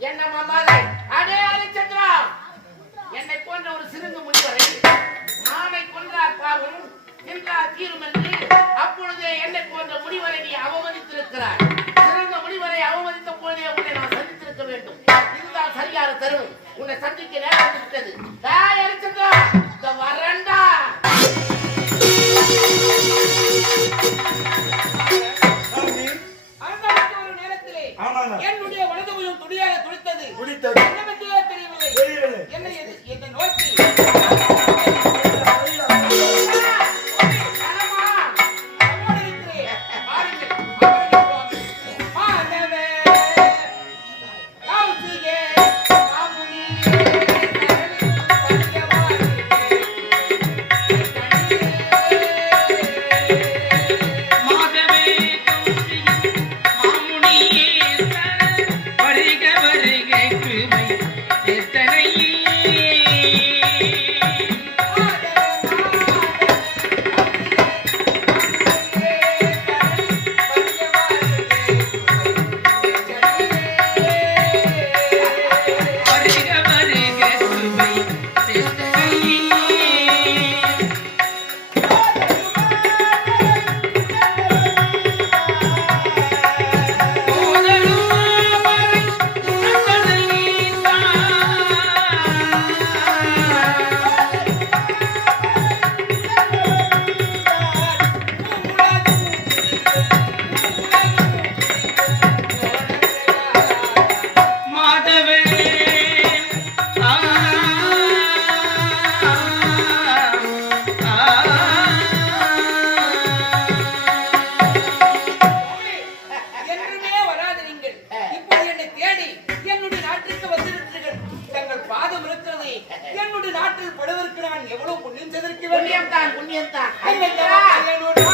என்ன மாமாதை அடே அரிச்சந்திரா! என்னை போன்ற ஒரு சிறந்த முனிவரை மானை கொன்றார் பாவம் என்றார் தீரும் என்று அப்பொழுதே என்னை போன்ற முனிவரை நீ அவமதித்திருக்கிறாய். சிறந்த முனிவரை அவமதித்த போதே உன்னை நான் சந்தித்திருக்க வேண்டும். இதுதான் சரியான தரும் உன்னை சந்திக்க நேரம் விட்டது அரிச்சந்திரா இந்த வரண்டா எவ்வளவு புண்ணியம் செய்திருக்கிறேன் புண்ணியம் தான் புண்ணியம் தான்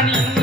honey.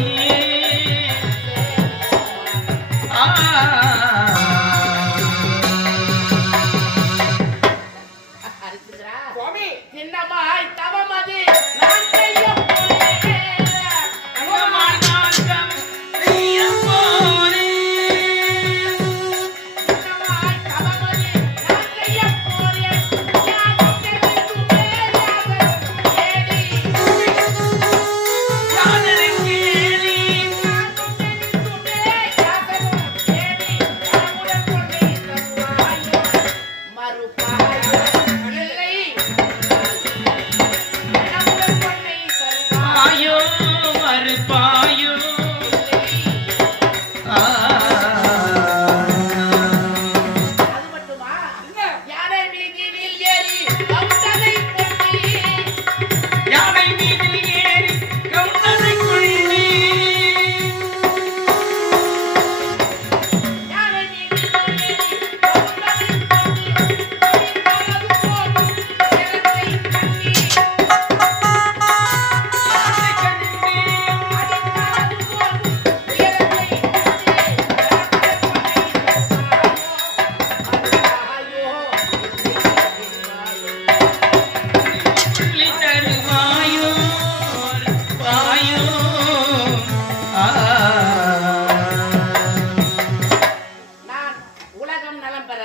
பெற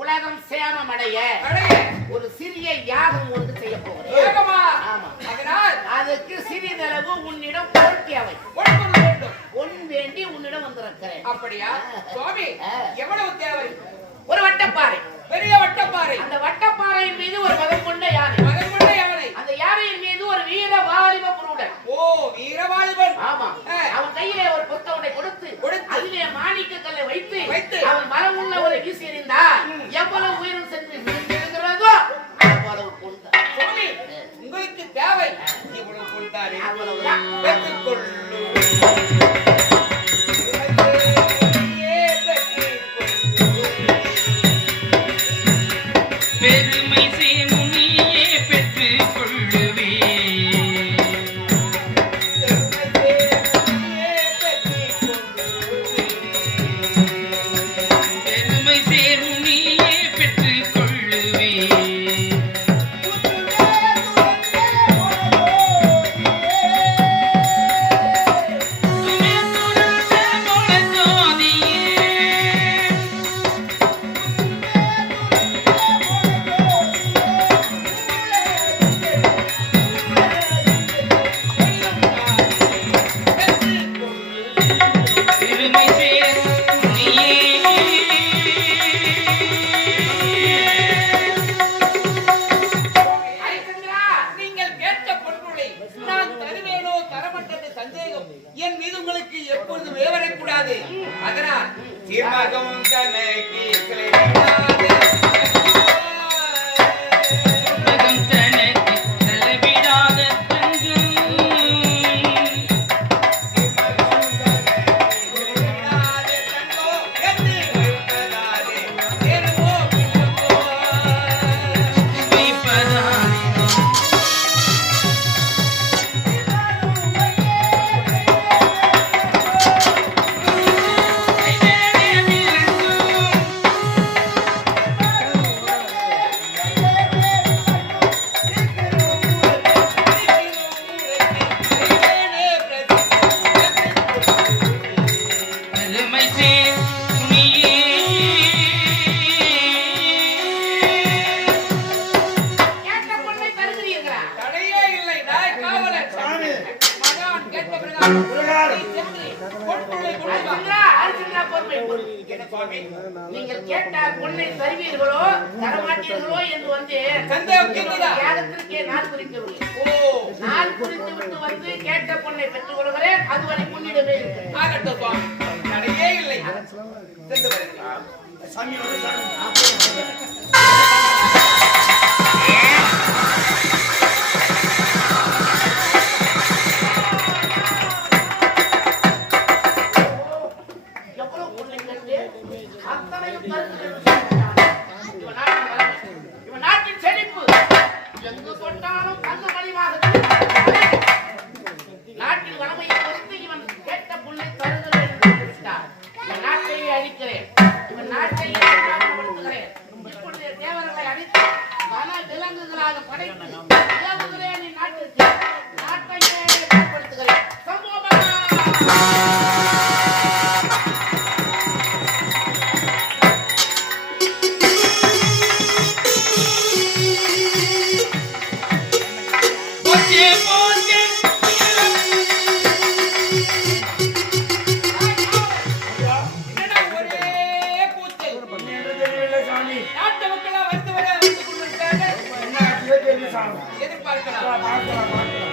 உலகம் சேமம் அடைய ஒரு சிறிய யாகம் ஒன்று செய்ய போகிறேன். அதுக்கு சிறிதளவு உன்னிடம் கோரிக்கை அவை பொன் வேண்டி உன்னிடம் வந்திருக்கிறேன். அப்படியா? சுவாமி எவ்வளவு தேவை? ஒரு வட்டப்பாறை. பெரிய வட்டப்பாறை. அந்த வட்டப்பாறையின் மீது ஒரு மதம் கொண்ட யானை. மதம் கொண்ட யானை. அந்த யானையின் மீது ஒரு வீர வாலிப குருடன் ஓ வீர வாலிபன் என் மீது உங்களுக்கு எப்பொழுதும் விவரக்கூடாது. அதனால் தீர்மானமும் தனக்கு நாள் குறிக்கவில்லை ஓ நாள் குறித்து விட்டு வந்து கேட்ட பொண்ணை பெற்றுக் கொள்கிறேன் அதுவரை இல்லை. அத்தனையும் Donald கொண்டிருக்கார்கள் எதிர்பார்க்கலாம். பார்க்கலாம்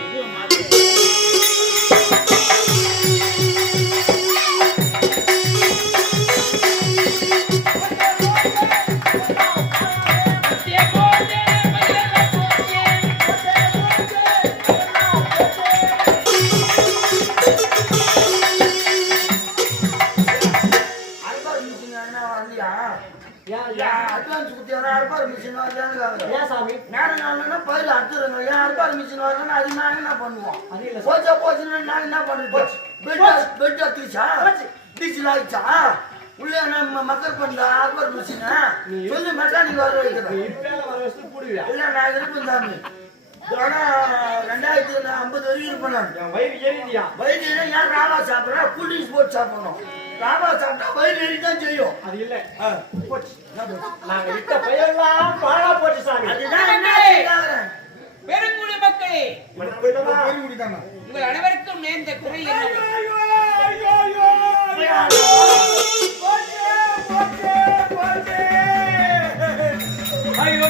ஏன் அட்வான்ஸ் குத்தியாரா? அல்பார் மிஷின். நேரம் நாள்னா பயிர் அறுத்துருங்க. ஏன் அல்பார் மிஷின் வரலைன்னா அது நாங்க என்ன பண்ணுவோம்? போச்சா போச்சுன்னா என்ன பண்றது? Bed bed அத்துச்சா? டீசல் ஆயிடுச்சா? உள்ளே நம்ம மக்கள் பண்ற அல்பார் மிஷினை சொல்லி மெக்கானிக் வர வைக்கிறேன். இல்ல, நான் இருப்பேன் சாமி. இதோட ரெண்டாயிரத்தி ஐம்பது வரைக்கும் இருப்பேன் நான். வயிறு எரியுதுன்னா ஏன் ராவா சாப்பிடுற? கூல் ட்ரிங்க்ஸ் போட்டு சாப்பிடணும். ராவா சாப்பிட்டா வயிறு எரியத்தான் செய்யும். அது இல்ல போச்சு. நாங்க விட்ட பயிரெல்லாம் பாழா போச்சு சாமி? பெருங்குடி மக்களே? உங்கள் அனைவருக்கும் நேர்ந்த குறை என்ன போச்சு, போச்சு, போச்சு. ஐயோ,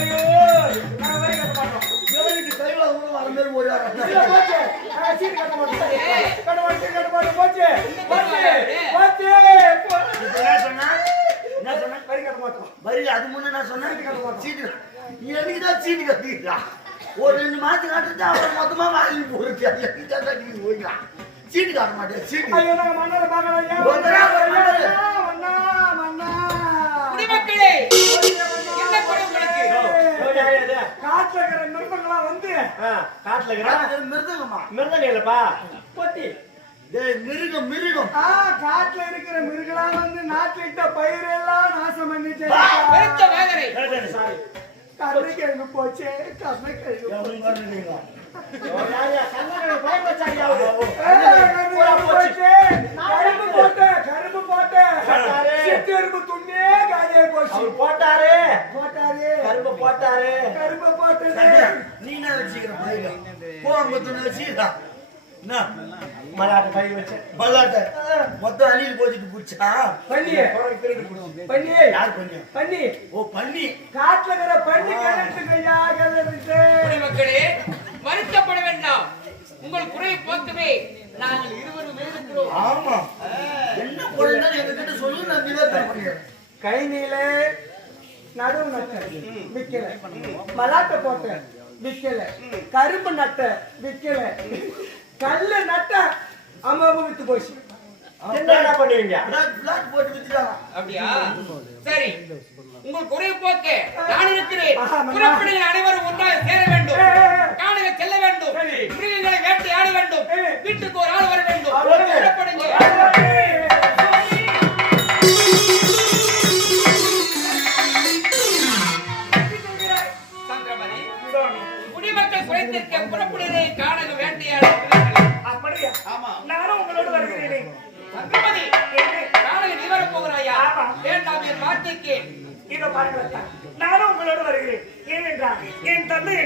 வர அது முன்ன நான் சொன்னேன். சீட்டு தான் சீட்டு கட்டிக்கிறா ஒரு ரெண்டு கட்டுறது அப்புறம் மொத்தமா வாங்கி போயிருக்கு போயிடலாம் சீட்டு காட்ட மாட்டேன் சீட்டு. குடிமக்களே காட்டுல காட்டுல இருக்கிற அது மிருதங்கம்மா. மிருதங்க இல்லப்பா பொட்டி. டேய் மிருகம் மிருகம். ஆ, காட்டுல இருக்கிற மிருகலாம் வந்து நாட்டுல இட்ட பயிரெல்லாம் நாசம் பண்ணிட்டு சாரி கருணைக்கிழங்கு போச்சு கருணைக்கிழங்கு எவனும் வரலைங்க. கரும்பு போச்சு. கரும்பு போட்டேன் கரும்பு போட்டேன். போட்டாரு. சித்தெரும்பு துண்ணே காலியாகி போச்சு. அவர் போட்டாரு. போட்டாரு. கரும்பு போட்டாரு. கரும்பு போட்டது. சத்யா, நீ என்ன வச்சுக்கிற பையில போ அங்க துணி வச்சுக்கிறா என்ன? மலாட்டு கை வச்சேன் மல்லாட்ட. மொத்தம் அணில் போச்சுட்டு புடிச்சா பண்ணி. பண்ணி. யார் பண்ணி? பண்ணி. ஓ பண்ணி. காட்டுல இருக்கிற பண்ணி கிணத்துக்கு குடிமக்களே வருத்தப்பட வேண்டாம். உங்கள் குறையை போக்கவே நாங்கள் இருவரும் இருக்கிறோம். ஆமா. என்ன குறைந்தா எங்ககிட்ட சொல்லு நான் நிவர்த்தி பண்ணிடுறேன் கை நீல நடுவு நட்ட விக்கல மலாட்டை போட்ட விக்கல. கரும்பு நட்ட விக்கல. கல்லு நட்ட அம்மாவும் வித்து போச்சு. என்ன பண்ணுவீங்க? போட்டு வித்துட்டாங்க அப்படியா? சரி. உங்கள் குறையை போக்க. நான் இருக்கிறேன். புறப்படுங்கள் அனைவரும் ஒன்றாக சேர வேண்டும். காணுக செல்ல வேண்டும். மிருகங்களை வேட்டையாட வேண்டும். வீட்டுக்கு ஒரு ஆள் வர வேண்டும். புறப்படுங்க. குடிமக்கள் குறைத்திருக்க புறப்படுகிறேன் காணக வேட்டையாட. அப்படியா? ஆமா. நானும் உங்களோடு வருகிறேன். சந்திரமதி காணக நீ வரப் போகிறாயா ஆமா. வேண்டாம் என் வார்த்தைக்கு. இதோ பாருங்கள் நானும் உங்களோடு வருகிறேன். ஏனென்றால் என் தந்தை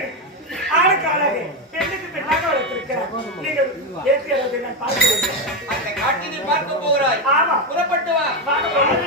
ஆணுக்கு ஆளாக பெண்ணுக்கு பெண்ணாக வளர்த்திருக்கிறார். நீங்கள் ஏற்றி அளவை நான் பார்க்கிறேன் அந்த காட்டினை பார்க்க போகிறாய். ஆமா. புறப்பட்டு வா.